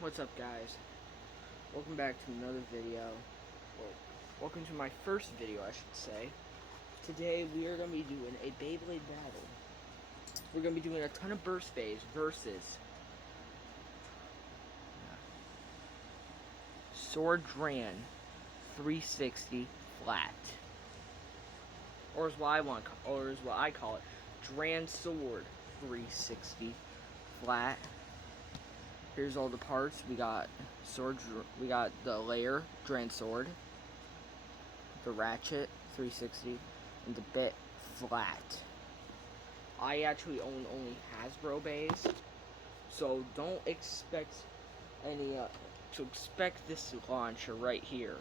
What's up, guys? Welcome back to another video. Well, welcome to my first video, I should say. Today we are going to be doing a Beyblade battle. We're going to be doing a ton of burst phase versus Sword Dran 360 flat, or as what I call it, Dransword 360 flat. Here's all the parts. We got the layer Dransword, the ratchet 360, and the bit flat. I actually own only Hasbro bays, so don't expect any. To expect this launcher right here.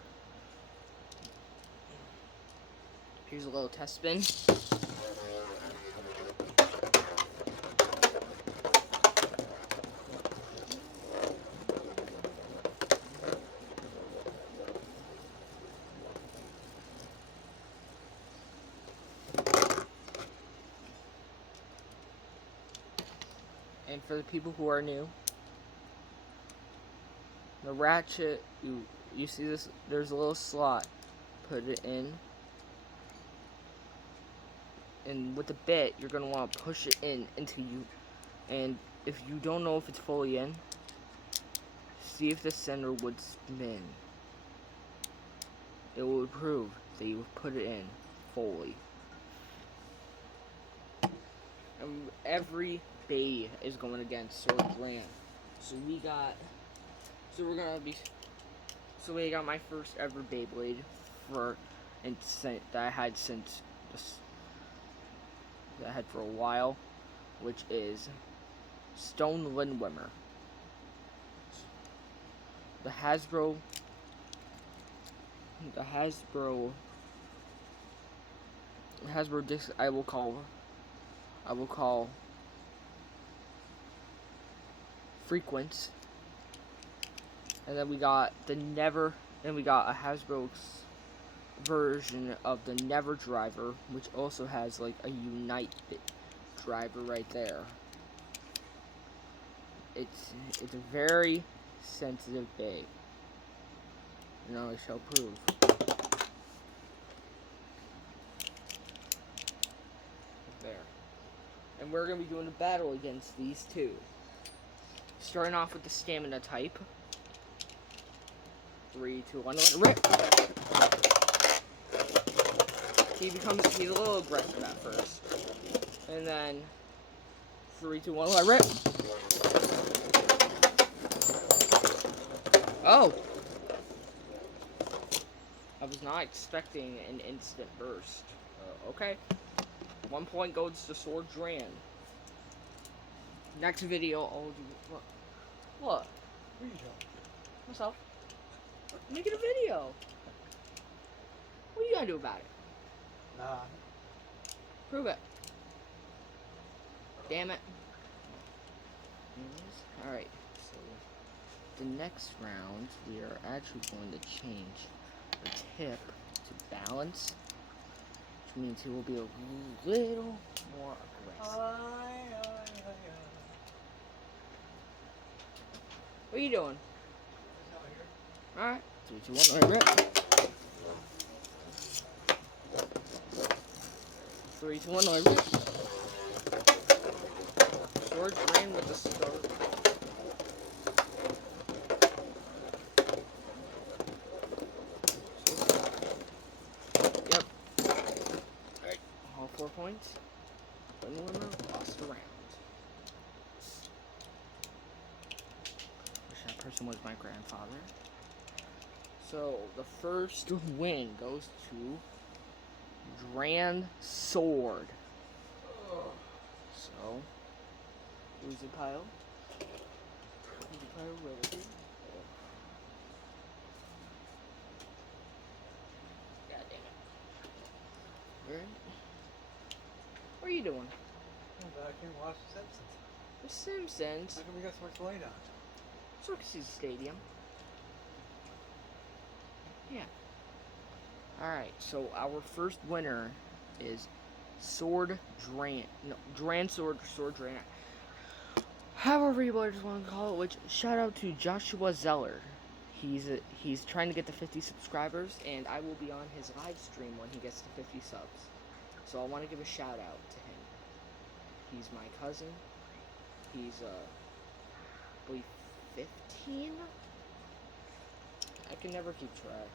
Here's a little test spin. And for the people who are new, the ratchet, you see this, there's a little slot, put it in, and with the bit, you're going to want to push it in until you, and if you don't know if it's fully in, see if the center would spin. It will prove that you put it in fully. And every bay is going against Sword Dran. So we got my first ever Beyblade that I had for a while, which is Stone Lindwimmer. The Hasbro disc I will call Frequency. And then we got a Hasbro version of the Never driver, which also has like a Unite driver right there. It's a very sensitive bay, and I shall prove. There. And we're gonna be doing a battle against these two. Starting off with the stamina type. 3, 2, 1, let it rip! He's a little aggressive at first. And then 3, 2, 1, let it rip! Oh! I was not expecting an instant burst. Okay. 1 point goes to Sword Dran. Next video, I'll do... What? What are you doing? Myself. Making a video. What are you gonna do about it? Nah. Prove it. Damn it. Alright, so the next round, we are actually going to change the tip to balance, which means he will be a little more aggressive. What are you doing? Alright, 3, 2, 1, rip. 3, 2, 1, rip. Sword Dran with the start. Yep. Alright, all 4 points. Lindwimmer lost a round. Wish that person was my grandfather. So, the first win goes to Dransword. So, who's the pile? Who's the pile relative? God damn it. Alright. What are you doing? I can watch The Simpsons. The Simpsons? How come we got so much light on? Circus Stadium. Yeah. Alright, so our first winner is Sword Dran. No, Dransword or Sword Dran. however you just want to call it. Which shout out to Joshua Zeller. He's trying to get to 50 subscribers, and I will be on his live stream when he gets to 50 subs. So I want to give a shout out to him. He's my cousin. He's I believe 15. I can never keep track.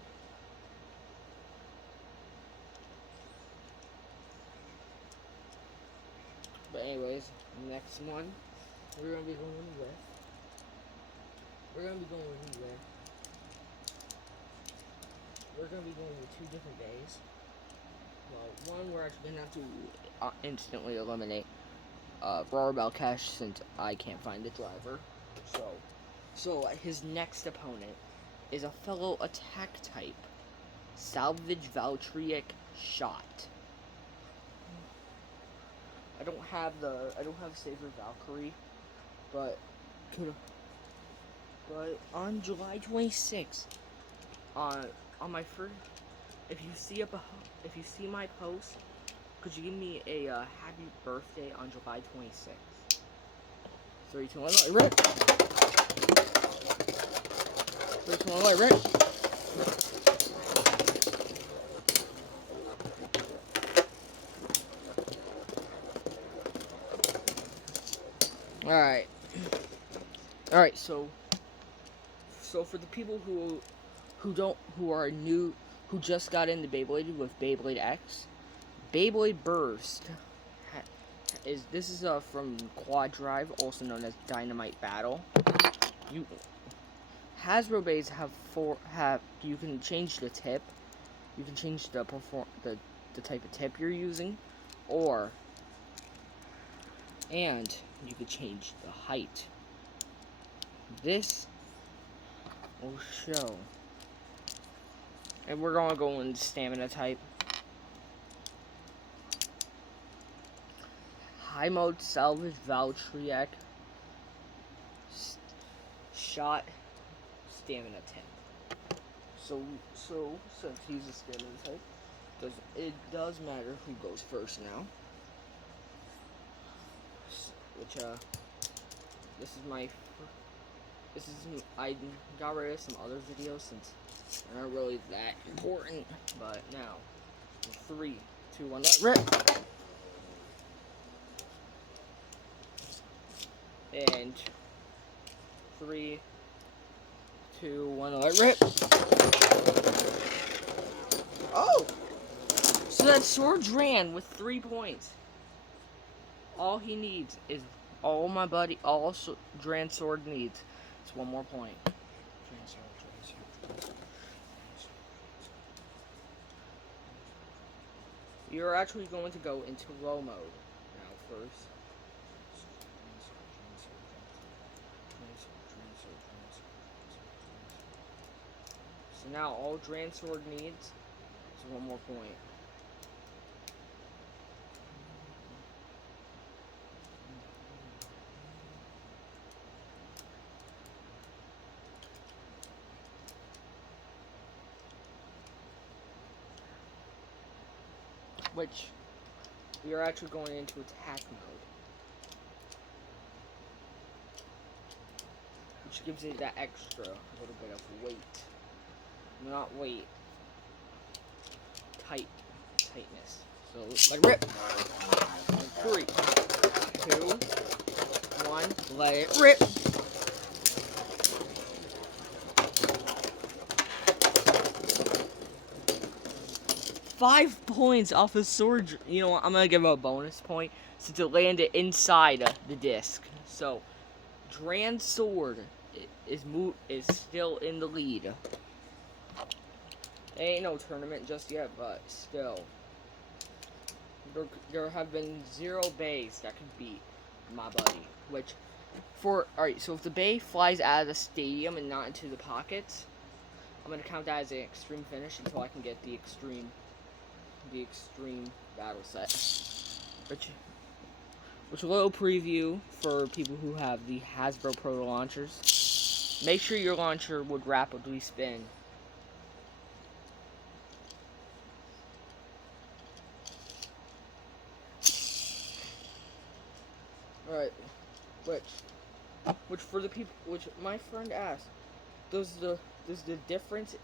But anyways, next one we're gonna be going with. We're gonna be going with 2 different days. Well, one we're actually gonna have to instantly eliminate Rorbell Cash since I can't find the driver. So his next opponent is a fellow attack type, Salvage Valtryek Shot. I don't have Saber Valkyrie, but on July 26th, on my first, if you see my post, could you give me a happy birthday on July 26th? 3, 2, 1, rip! 3, 2, 1, rip! Alright, so for the people who are new, who just got into Beyblade with Beyblade X, Beyblade Burst is from Quad Drive, also known as Dynamite Battle. Hasbro Bays you can change the tip, you can change the type of tip you're using, and you could change the height. This will show. And we're gonna go into stamina type. High mode Salvage Valtryek Shot stamina tip. So since he's a stamina type, it does matter who goes first now. Which I got rid of some other videos since they're not really that important. But now, 3, 2, 1, rip! And 3, 2, 1, rip! Oh! So that's Sword Dran with 3 points. All he needs is all Dransword needs is 1 more point. You're actually going to go into low mode now first. So now all Dransword needs is 1 more point. Which we are actually going into attack mode, which gives it that extra little bit of weight, not weight, tightness. So let it rip. 3, 2, 1, let it rip. Five points off a sword. You know what? I'm gonna give him a bonus point since it landed inside the disc. So, Dransword is still in the lead. It ain't no tournament just yet, but still, there have been 0 bays that could beat my buddy. Alright, so if the bay flies out of the stadium and not into the pockets, I'm gonna count that as an extreme finish until I can get the extreme battle set. Which a little preview for people who have the Hasbro Proto launchers. Make sure your launcher would rapidly spin. Alright, which Which for the people, which my friend asked, does the difference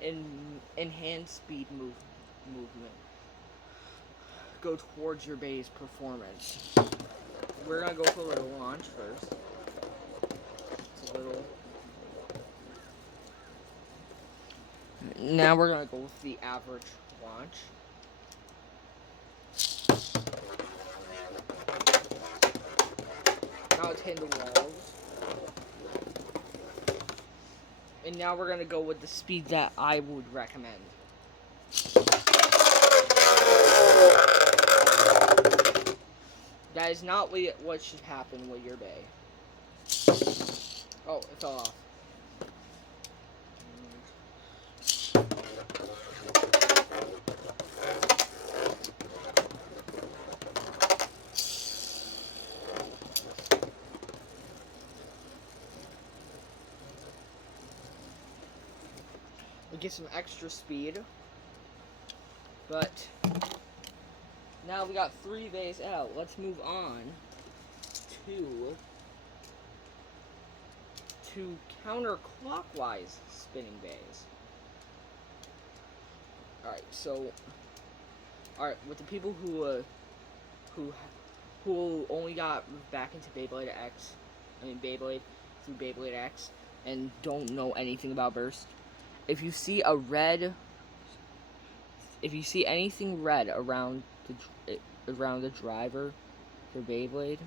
in hand speed movement go towards your bay's performance? We're gonna go for a little launch first. It's a little. Now we're gonna go with the average launch. Now it's hitting the walls. And now we're gonna go with the speed that I would recommend. That is not what should happen with your bay. Oh, it fell off. We get some extra speed. But now we got 3 bays out. Let's move on to counterclockwise spinning bays. Alright, with the people who only got back into Beyblade through Beyblade X and don't know anything about burst, if you see anything red around the driver for Beyblade,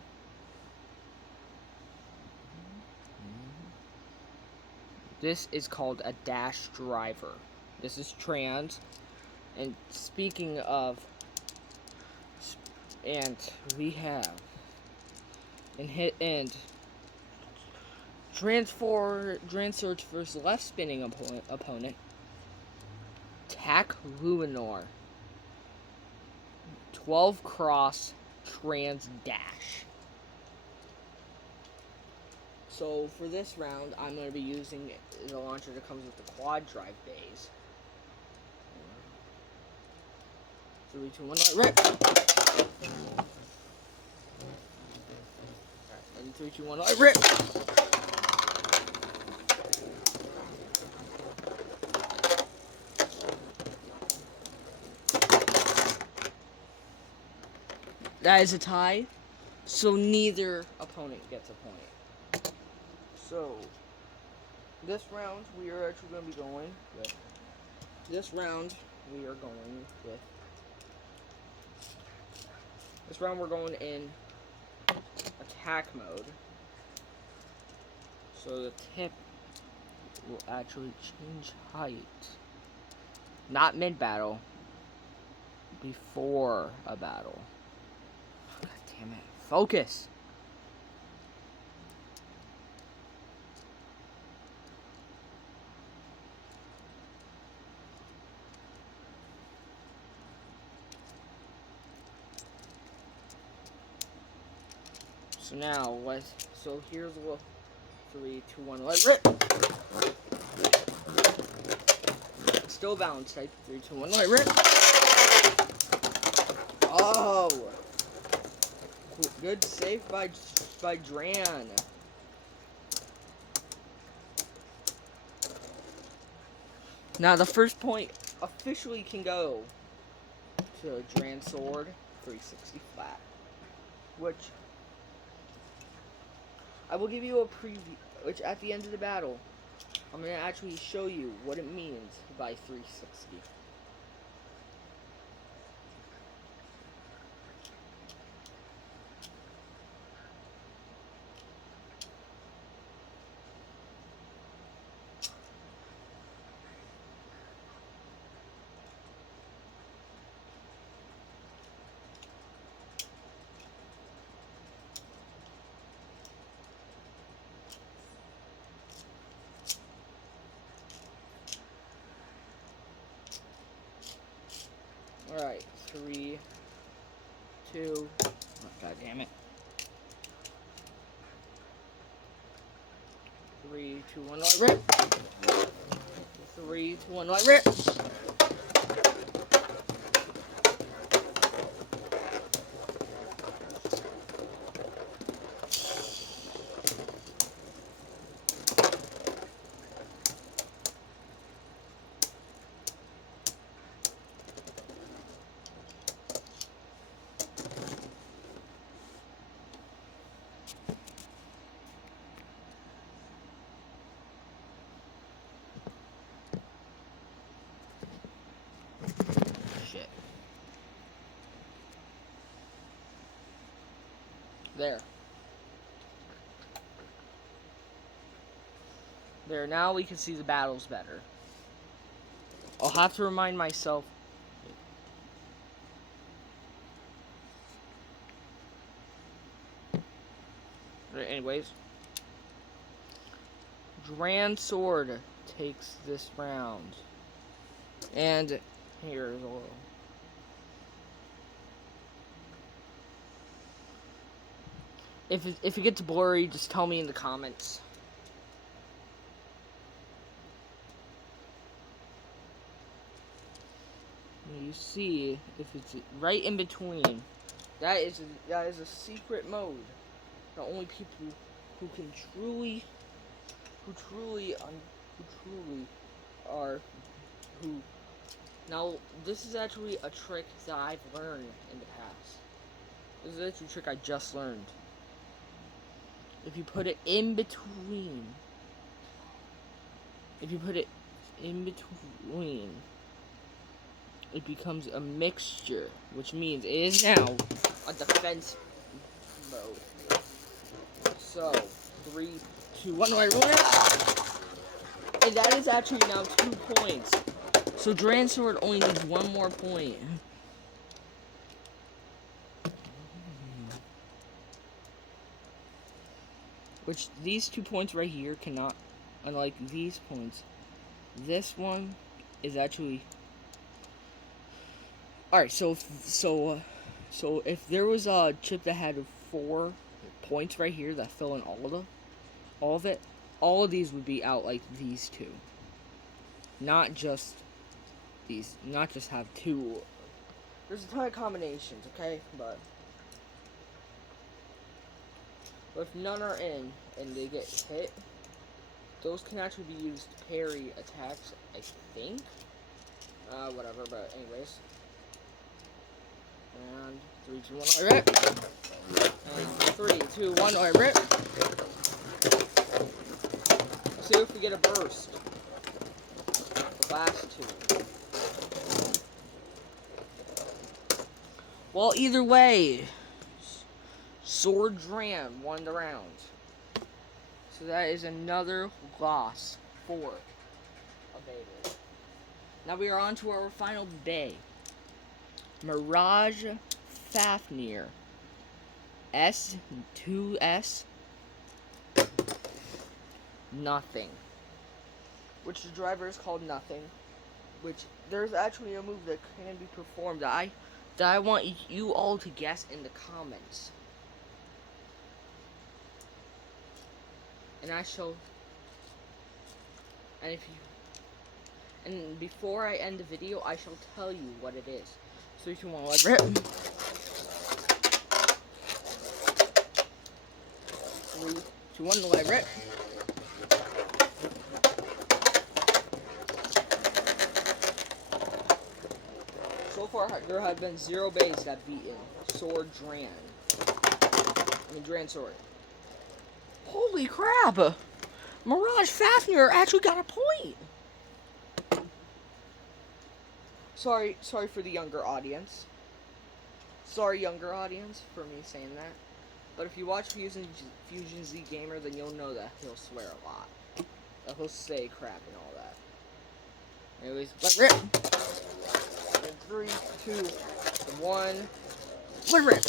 this is called a dash driver. This is trans. And speaking of, and we have Dransword versus left spinning opponent, Tack Luminor 12 cross trans dash. So for this round, I'm going to be using the launcher that comes with the quad drive bays. 3, 2, 1, rip! Alright, 3, 2, 1, rip! That is a tie, so neither opponent gets a point. So, this round we are actually going to be going with. This round we're going in attack mode. So the tip will actually change height. Not mid-battle, before a battle. God damn it. Focus! So now, here's what 3, 2, 1, let rip! Still balance type. 3, 2, 1, let rip! Oh! Good save by Dran. Now the first point officially can go to Dransword 360 flat, which I will give you a preview, which at the end of the battle, I'm going to actually show you what it means by 360. Alright, 3, 2, oh, god damn it. 3, 2, 1, light rip! 3, 2, 1, light rip! There. There, now we can see the battles better. I'll have to remind myself. Right, anyways. Dransword takes this round. And here's a little. If it gets blurry, just tell me in the comments. You see, if it's right in between, that is a secret mode. The only people who now this is actually a trick that I've learned in the past. This is actually a trick I just learned. If you put it in between, it becomes a mixture, which means it is now a defense mode. So, 3, 2, 1, right, and that is actually now 2 points. So Dransword only needs 1 more point. Which these 2 points right here cannot, unlike these points, this one is actually. Alright, so if there was a chip that had 4 points right here that fill in all of it, all of these would be out like these 2. Not just these, not just have 2. There's a ton of combinations, okay? But if none are in and they get hit, those can actually be used to parry attacks, I think. Whatever, but anyways. And 3, 2, 1, rip. And 3, 2, 1, rip. Let's see if we get a burst. The last 2. Well, either way, Sword Dran won the round. So that is another loss for a Beyblade. Now we are on to our final bay. Mirage Fafnir. S2S. Nothing. Which the driver is called Nothing. Which there's actually a move that can be performed that I want you all to guess in the comments. And I shall. And if you. And before I end the video, I shall tell you what it is. So if you want to rip. 3, 2, 1, let rip. So far, there have been 0 bays that beaten Sword Dran. Dransword. Holy crap! Mirage Fafnir actually got a point! Sorry for the younger audience. Sorry, younger audience, for me saying that. But if you watch Fusion Z Gamer, then you'll know that he'll swear a lot. He'll say crap and all that. Anyways, let rip! 3, 2, 1. Let rip!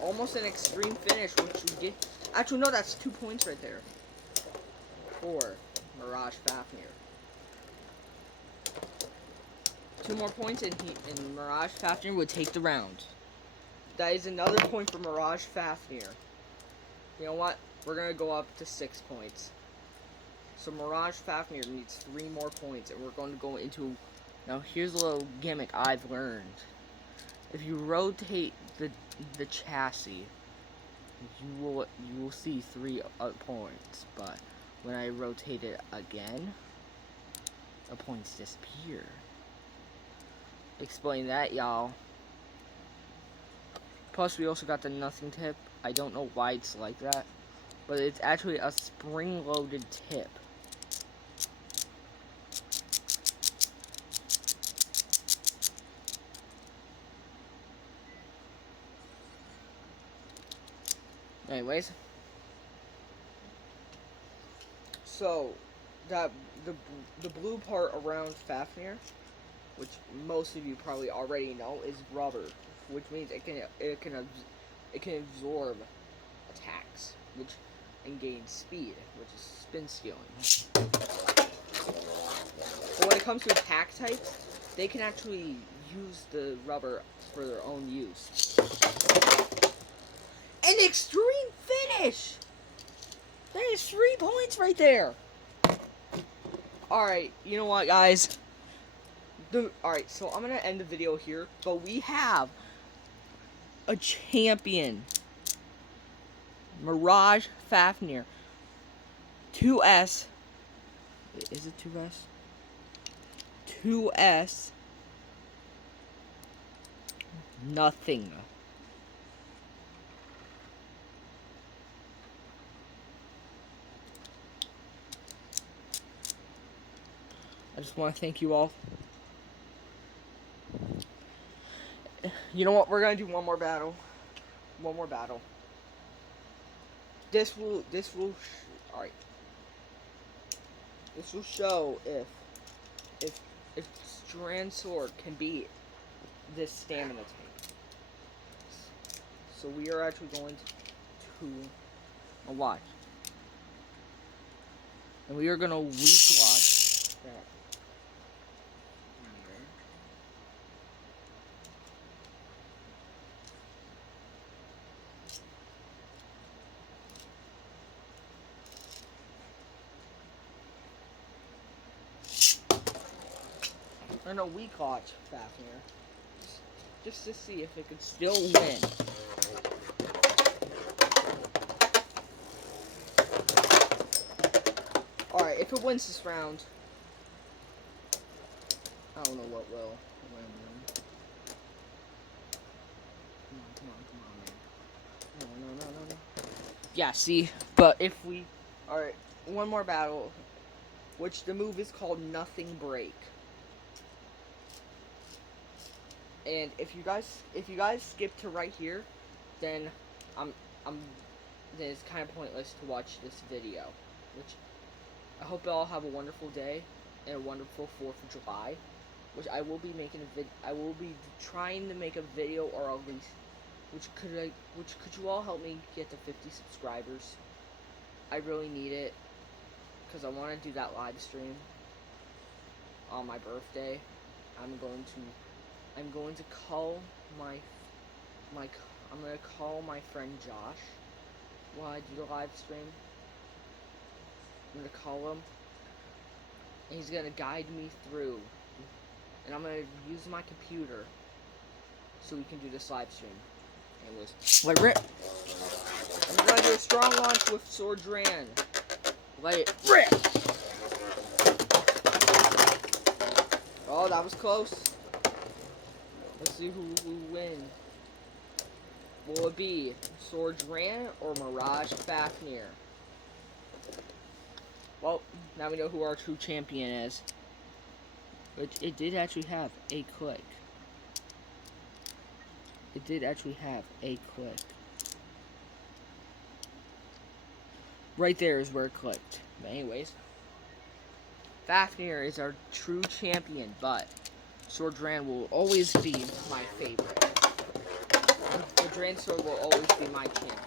Almost an extreme finish, which we get. Actually, no, that's 2 points right there. For Mirage Fafnir. 2 more points, and Mirage Fafnir would take the round. That is another point for Mirage Fafnir. You know what? We're gonna go up to 6 points. So Mirage Fafnir needs 3 more points, and we're going to go into. Now, here's a little gimmick I've learned. If you rotate the chassis, you will see 3 points, but when I rotate it again, the points disappear. Explain that, y'all. Plus, we also got the nothing tip. I don't know why it's like that, but it's actually a spring-loaded tip. Anyways, so that the blue part around Fafnir, which most of you probably already know, is rubber, which means it can absorb attacks, which and gain speed, which is spin scaling. But when it comes to attack types, they can actually use the rubber for their own use. An extreme finish! That is 3 points right there! Alright, you know what, guys? Alright, so I'm gonna end the video here, but we have a champion. Mirage Fafnir. 2S. Is it 2S? 2S. Nothing. I just want to thank you all. You know what? We're gonna do one more battle. One more battle. This will. All right. This will show if Dransword can beat this stamina tank. So we are actually going to watch, and we are gonna weak watch that. Or no, weak watch Fafnir. Just to see if it could still win. Alright, if it wins this round, I don't know what will win. Come on, man. No. Yeah, see? But if we... Alright, one more battle, which the move is called Nothing Break. And if you guys skip to right here, then then it's kind of pointless to watch this video. Which I hope you all have a wonderful day and a wonderful 4th of July. Which I will be making I will be trying to make a video, or at least which could you all help me get to 50 subscribers? I really need it because I want to do that live stream on my birthday. I'm going to call my friend Josh while I do the live stream. I'm gonna call him, and he's gonna guide me through, and I'm gonna use my computer so we can do this live stream. Anyways, let it rip. I'm gonna do a strong launch with Sword Dran. Let it rip. Oh, that was close. Let's see who wins. Will it be Sword Dran or Mirage Fafnir? Well, now we know who our true champion is. But it did actually have a click. It did actually have a click. Right there is where it clicked. But anyways, Fafnir is our true champion, but Sword Dran will always be my favorite. The Dransword will always be my champion.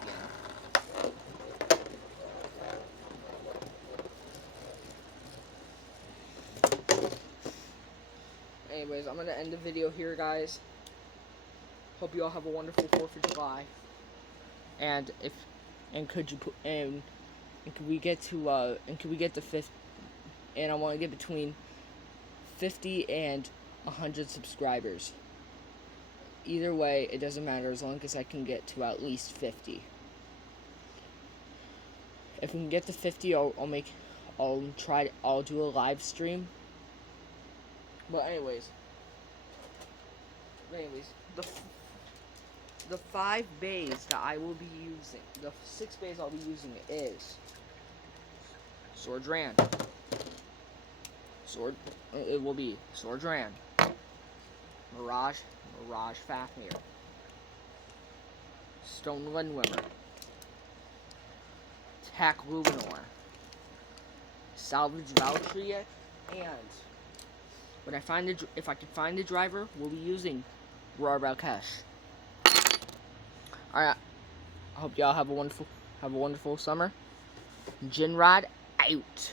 Anyways, I'm gonna end the video here, guys. Hope you all have a wonderful 4th of July. And could we get to 50? And I want to get between 50 and 100 subscribers. Either way, it doesn't matter as long as I can get to at least 50. If we can get to 50, I'll do a live stream. But anyways, the 5 bays that I will be using, the 6 bays I'll be using is Sword Dran. It will be Sword Dran, Mirage Fafnir, Stone Lindwimmer, pack Luminor. Salvage voucher yet, and when I find if I can find the driver, we'll be using Raw Cash. Alright, I hope y'all have a wonderful summer. Jinrod out.